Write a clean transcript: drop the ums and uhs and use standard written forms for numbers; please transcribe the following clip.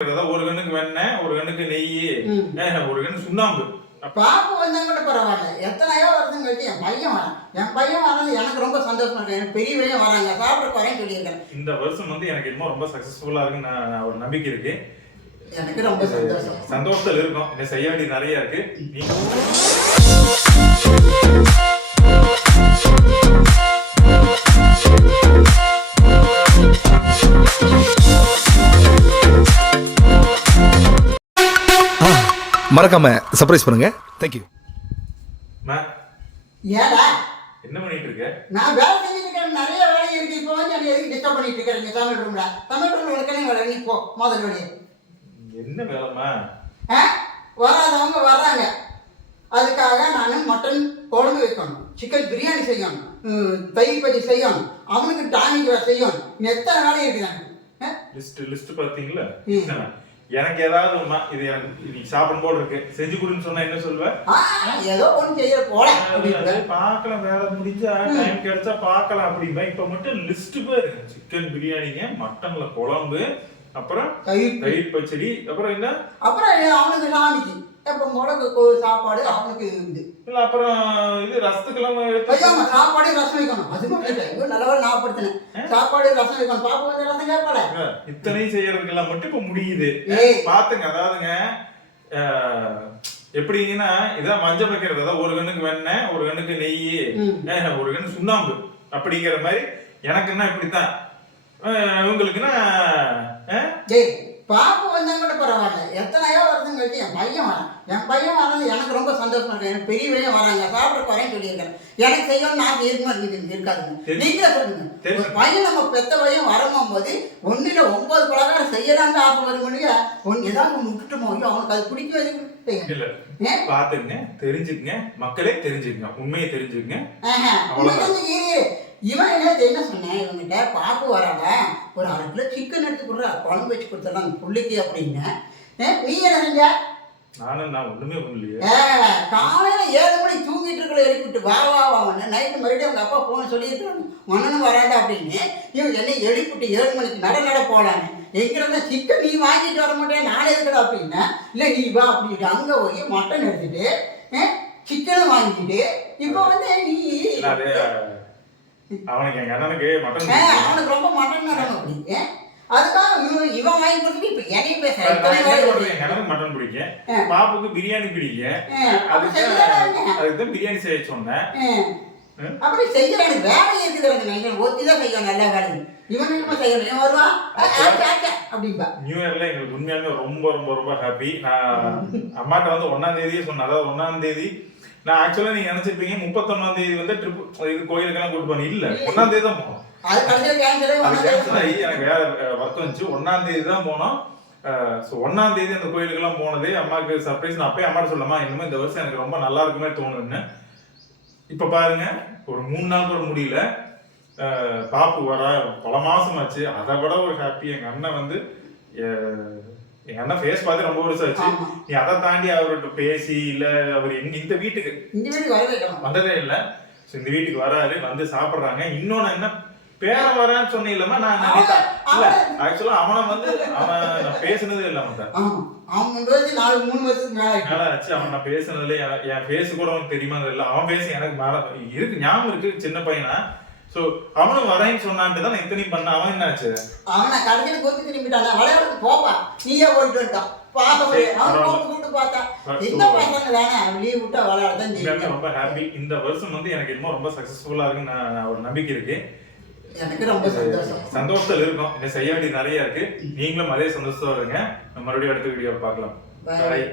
ஒரு கண்ணுக்கு வெண்ணெய், ஒரு கண்ணுக்கு நெய், ஒரு கண்ணு சுண்ணாம்பு. பாப்பு வந்தா கூட பரவாயில்ல. எத்தனையோ வருதுங்க வச்சு என் பையன் வரான். என் பையன் வர்றது எனக்கு ரொம்ப சந்தோஷமா இருக்கு. எனக்கு பெரிய பையன் வராங்க, சாப்பிட போறேன்னு சொல்லியிருக்கிறேன். இந்த வருஷம் எனக்கு இன்னும் ரொம்ப சக்சஸ்ஃபுல்லா இருக்குன்னு ஒரு நம்பிக்கை இருக்கு. எனக்கு ரொம்ப சந்தோஷம். சந்தோஷத்துல இருக்கும். இதை செய்ய வேண்டியது நிறைய இருக்கு. மறக்காம சர்ப்ரைஸ் பண்ணுங்க. தேங்க்யூ. ஏடா என்ன பண்ணிட்டு இருக்க? நான் வேலை செஞ்சுட்டு இருக்கேன். நிறைய வேலை இருக்கு. இப்போ வந்து என்ன எதுக்கு டிஸ்டர்ப் பண்ணிட்டு இருக்கீங்க? தமிழ் ரூம்ல இருக்கனே வேலை. நீ போ முதல்ல. என்ன வேலைமா? வராதவங்க வர்றாங்க. அதுக்காக நான் மட்டன் குழம்பு வைக்கணும், சிக்கன் பிரியாணி செய்யணும், தயிர் பச்சி செய்யணும், அவனுக்கு டானிக் செய்யணும். எத்தனை வேலை இருக்குதாங்க. லிஸ்ட் பாத்தீங்களா? எனக்கு ஏதாவது இது எனக்கு இன்னைக்கு சாப்பிடும் போல இருக்கு, செஞ்சு கொடுன்னு சொன்னா என்ன சொல்லுவேன்? ஏதோ ஒன்று செய்யற போல பார்க்கலாம், வேலை முடிஞ்சா டைம் கிடைச்சா பார்க்கலாம் அப்படின்பா. இப்ப மட்டும் லிஸ்ட் பேரு: சிக்கன் பிரியாணிங்க, மட்டன்ல குழம்பு, அப்புறம் தயிர் பச்சடி, அப்புறம் என்ன, அப்புறம் அவனுக்கு சாமிக்கு எப்ப மிளகு சாப்பாடு அவனுக்கு இருந்து இல்ல, அப்புறம் இது ரசத்துக்கெல்லாம் சாப்பாடு ரசம் வைக்கணும். அது மட்டும் நல்லவரை ஞாபகப்படுத்தினேன். சாப்பாடு ரசம் வைக்கணும். பாப்பா வந்து ரசம் கேட்பாட. இத்தனையும் செய்யறதுக்கெல்லாம் மட்டும் இப்ப முடியுது. பாத்துங்க, அதாவதுங்க எப்படிங்கன்னா இதான் மஞ்சள் வைக்கிறது. அதாவது ஒரு கண்ணுக்கு வெண்ணெய், ஒரு கண்ணுக்கு நெய், ஒரு கண்ணு சுண்ணாம்பு அப்படிங்கிற மாதிரி. எனக்குன்னா இப்படித்தான், இவங்களுக்குன்னா பாப்பு வந்தா கூட பரவாயில்ல. எத்தனையோ வருதுங்க வச்சு என் பையன் வரான். என் பையன் வர்றது எனக்கு ரொம்ப சந்தோஷமா இருக்கு. எனக்கு பெரிய பையன் வராங்க, சாப்பிட போறேன்னு சொல்லியிருக்கிறேன். எனக்கு செய்யணும் நான் இருக்காதுங்க. நீங்களே சொல்லுங்க. ஒரு பையன் நம்ம பெத்த பையன் வரணும் போது 1 9 பலகாரம் செய்யலான்னு ஆசை வரும்படியா ஏதாவது ஒன்று விட்டுட்டோமோ, அவனுக்கு அது பிடிக்கவே பாத்துங்க, தெரிஞ்சுக்குங்க, மக்களே தெரிஞ்சுக்குங்க, உண்மையை தெரிஞ்சுக்குங்க. இவன் என்ன சொன்னேன் இவங்கிட்ட, பாப்பு வராத ஒரு 1/2 கிலோ சிக்கன் எடுத்து கொடுறா, குழம்பு வச்சு கொடுத்துடலாம் அந்த புள்ளிக்கு அப்படின்னு. நீ என்ன செஞ்ச? நான் ஒண்ணுமே பண்ணலையே. காலையில 7 மணிக்கு தூங்கிட்டு இருக்கிற எழுப்பிட்டு வா வா வாங்க. நைட்டு மறுபடியும் அவங்க அப்பா போன சொல்லிட்டு மன்னனும் வராண்டா அப்படின்னு இவன் என்னை எழுப்பிட்டு 7 மணிக்கு நட போலான்னு. எங்கிருந்தா சிக்கன் நீ வாங்கிட்டு வர மாட்டேன், நானே இருக்கிறா அப்படின்னா. இல்லை நீ வா அப்படின்ட்டு அங்கே போய் மட்டன் எடுத்துட்டு சிக்கனும் வாங்கிட்டு இப்போ வந்து நீ அவனுக்கு எங்க அண்ணனுக்கு மட்டன், அவனுக்கு ரொம்ப மட்டன் அப்படி. அதுக்காக இவன் வாங்கி கொடுத்துட்டு இப்ப என்னையும் பேசுறேன். எங்க அண்ணனுக்கு மட்டன் பிடிக்கும், பாப்புக்கு பிரியாணி பிடிக்கும். அதுக்குதான் பிரியாணி செய்ய சொன்னேன். அப்படி செய்யறானு வேலை இருக்குது. ஒத்திதான் செய்யணும் எல்லா வேலையும். இவன் என்ன செய்யணும்? வருவான் அப்படின்பா. நியூ இயர்ல எங்களுக்கு உண்மையாலுமே ரொம்ப ரொம்ப ரொம்ப ஹாப்பி. நான் அம்மாட்ட வந்து 1ஆம் தேதியே சொன்னேன். அதாவது 1ஆம் தேதி நான் ஆக்சுவலா நீங்க நினைச்சிருப்பீங்க 31ஆம் தேதி வந்து ட்ரிப் இது கோயிலுக்கெல்லாம் கூட்டு போனேன். இல்ல, 1ஆம் தேதி தான் போனோம். எனக்கு வேற ஒர்க் வந்துச்சு. 1ஆம் தேதி தான் போனோம். 1ஆம் தேதி அந்த கோயிலுக்கெல்லாம் போனது அம்மாவுக்கு சர்ப்ரைஸ். நான் அப்பயே அம்மாட்ட சொல்லமா, இன்னுமே இந்த வருஷம் எனக்கு ரொம்ப நல்லா இருக்குமே தோணுதுன்னு. இப்ப பாருங்க, ஒரு 3 நாள் கூட முடியல, பாப்பு வர பல மாசம் ஆச்சு. அதை விட ஒரு ஹாப்பி. எங்க அண்ணன் வந்து எங்க அண்ணன் ஃபேஸ் பார்த்து ரொம்ப வருஷம் ஆச்சு. நீ அதை தாண்டி அவர்கிட்ட பேசி இல்ல, அவர் இந்த வீட்டுக்கு வந்ததே இல்ல. இந்த வீட்டுக்கு வராரு, வந்து சாப்பிடுறாங்க. இன்னொன்னு என்ன, பேர வரான்னு சொன்ன இல்லமா, நான் நினைத்தேன். இல்ல, ஆக்சுவலா அவனை வந்து நான் பேசுனதே இல்ல. அவன் 3 வருஷத்துக்கு மேல ஆச்சு. அவன் நான் பேசுனதுல என் பேசு கூட அவனுக்கு தெரியுமா இல்ல, அவன் பேச எனக்கு மேல இருக்கு, ஞாபகம் இருக்கு, சின்ன பையனா. சோ அவனும் வரேன்னு சொன்னான்ட்டு தான் இத்தனையும் பண்ண. அவன் என்ன ஆச்சு, அவனை கடைசியில் கொத்து திரும்பிட்டான். விளையாடுறது போப்பா, நீயே போயிட்டு வந்துட்டான். ரொம்ப ஹாப்பி. இந்த வருஷம் வந்து எனக்கு இன்னும் ரொம்ப சக்சஸ்ஃபுல்லா இருக்குன்னு ஒரு நம்பிக்கை இருக்கு. எனக்கு ரொம்ப சந்தோஷத்துல இருக்கும். இதை செய்ய வேண்டியது நிறைய இருக்கு. நீங்களும் அதே சந்தோஷத்தோட இருங்க. மறுபடியும் அடுத்த வீடியோ பார்க்கலாம். பாய்.